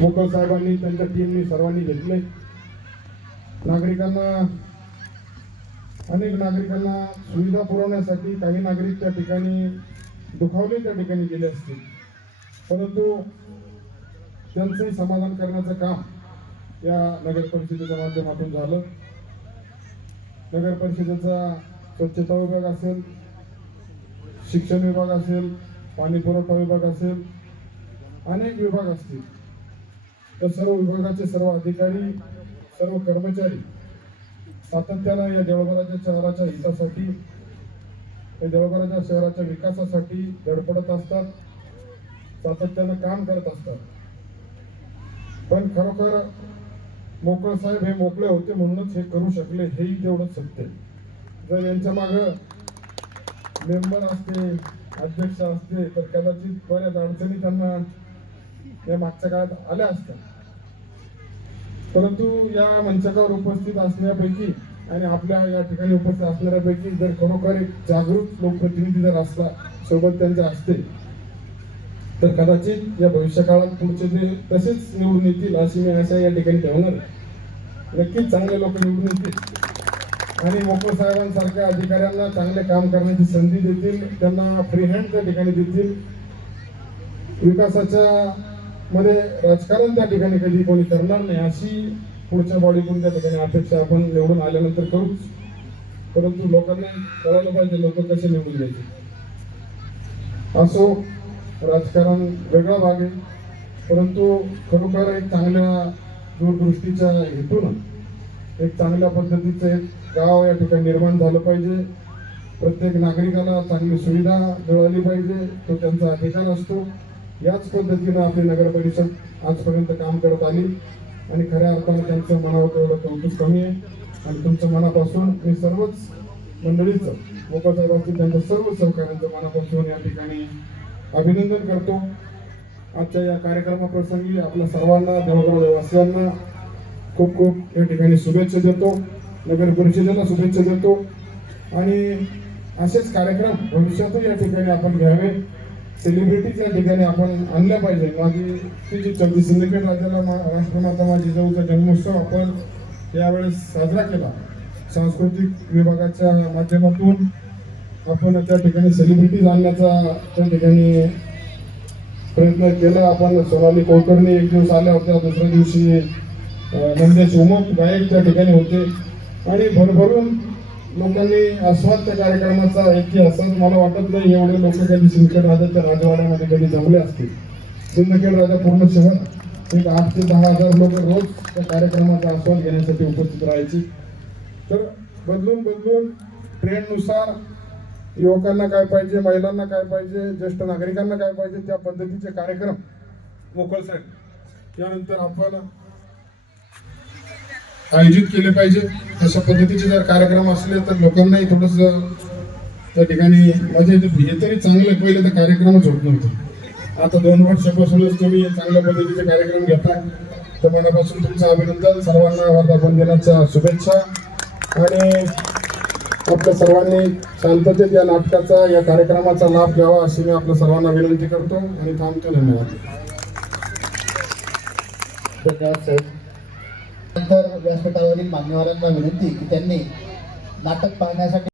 मोकळ साहेबांनी त्यांच्या टीमनी सर्वांनी घेतले. नागरिकांना अनेक नागरिकांना सुविधा पुरवण्यासाठी काही नागरिक त्या ठिकाणी दुखावले त्या ठिकाणी गेले असतील. परंतु त्यांचंही समाधान करण्याचं काम या नगर परिषदेच्या माध्यमातून झालं. नगर परिषदेचा स्वच्छता विभाग असेल शिक्षण विभाग असेल पाणी पुरवठा विभाग असेल अनेक विभाग असतील. तर सर्व विभागाचे सर्व अधिकारी सर्व कर्मचारी सातत्यानं या देवळघराच्या शहराच्या हितासाठी या देवळघराच्या शहराच्या विकासासाठी धडपडत असतात सातत्यानं काम करत असतात. पण खरोखर मोकळ साहेब हे मोकळे होते म्हणूनच हे करू शकले हेही तेवढंच सत्य जर यांच्या माग मेंबर असते अध्यक्ष असते तर कदाचित बऱ्याच अडचणी त्यांना या मागच्या काळात आल्या असत्या. परंतु या मंचकावर उपस्थित असण्यापैकी आणि आपल्या या ठिकाणी उपस्थित असणाऱ्यापैकी जर खरोखर एक जागरूक लोकप्रतिनिधी जर असला सोबत त्यांच्या असते तर कदाचित या भविष्यकाळात पुढचे ते तसेच निवडून येतील अशी मी आशा या ठिकाणी ठेवणार नक्कीच चांगले लोक निवडून येतील. आणि मोको साहेबांसारख्या अधिकाऱ्यांना चांगले काम करण्याची संधी देतील त्यांना फ्री हँड त्या ठिकाणी देतील. विकासाच्या मध्ये राजकारण त्या ठिकाणी कधी कोणी करणार नाही अशी पुढच्या बॉडीकडून त्या ठिकाणी अपेक्षा आपण निवडून आल्यानंतर करूच. परंतु लोकांना कळायला पाहिजे लोक कसे निवडून द्यायचे असो राजकारण वेगळा भाग आहे. परंतु खरोखर एक चांगल्या दूरदृष्टीच्या हेतून एक चांगल्या पद्धतीचं एक गाव या ठिकाणी निर्माण झालं पाहिजे. प्रत्येक नागरिकाला चांगली सुविधा मिळाली पाहिजे तो त्यांचा अधिकार असतो. याच पद्धतीनं आपली नगर परिषद आजपर्यंत काम करत आली. आणि खऱ्या अर्थानं त्यांचं मनावर तेवढं कौतुक कमी आहे. आणि तुमचं मनापासून मी सर्वच मंडळीचं मोकासाहेबांचं त्यांच्या सर्व सहकार्यांचं मनापासून या ठिकाणी अभिनंदन करतो. आजच्या या कार्यक्रमाप्रसंगी आपल्या सर्वांना देवगाव वासियांना खूप खूप या ठिकाणी शुभेच्छा देतो. नगर परिषदेला शुभेच्छा देतो. आणि असेच कार्यक्रम भविष्यातही या ठिकाणी आपण घ्यावे. सेलिब्रिटीज या ठिकाणी आपण आणल्या पाहिजे. माझी ती जी चौथी सिंडिकेट राज्याला मा- राष्ट्रमाता मा जिजाऊचा जन्मोत्सव आपण यावेळेस साजरा केला. सांस्कृतिक विभागाच्या माध्यमातून आपण त्या ठिकाणी सेलिब्रिटीज आणण्याचा त्या ठिकाणी प्रयत्न केला. आपण सोनाली कुलकर्णी एक दिवस आल्या होत्या. दुसऱ्या दिवशी नंदेश उमप गायक त्या ठिकाणी होते. आणि भरभरून लोकांनी आस्वाद त्या कार्यक्रमाचा इतिहास मला वाटत नाही एवढे लोक कधी सिंदखेड राजाच्या राजवाड्यामध्ये कधी जमले असतील. सिंदखेड राजा पूर्ण शहर एक आठ ते दहा हजार लोक रोज त्या कार्यक्रमाचा आस्वाद घेण्यासाठी उपस्थित राहायची. तर बदलून बदलून ट्रेंडनुसार युवकांना काय पाहिजे महिलांना काय पाहिजे ज्येष्ठ नागरिकांना काय पाहिजे त्या पद्धतीचे कार्यक्रम मोकळ साहेब त्यानंतर आपण आयोजित केले पाहिजे. अशा पद्धतीचे जर कार्यक्रम असले तर लोकांनाही थोडस त्या ठिकाणी म्हणजे हे तरी चांगलं पहिले तर कार्यक्रमच होत नव्हते. आता दोन वर्षापासूनच तुम्ही चांगल्या पद्धतीचे कार्यक्रम घेताय तर मनापासून तुमचं अभिनंदन. सर्वांना वर्धापन दिनाच्या शुभेच्छा. आणि आपल्या सर्वांनी शांततेत या नाटकाचा या कार्यक्रमाचा लाभ घ्यावा अशी मी आपल्या सर्वांना विनंती करतो. आणि थांबतो. धन्यवाद. धन्यवाद साहेब नंतर व्यासपीठावरील मान्यवरांना विनंती की त्यांनी नाटक पाहण्यासाठी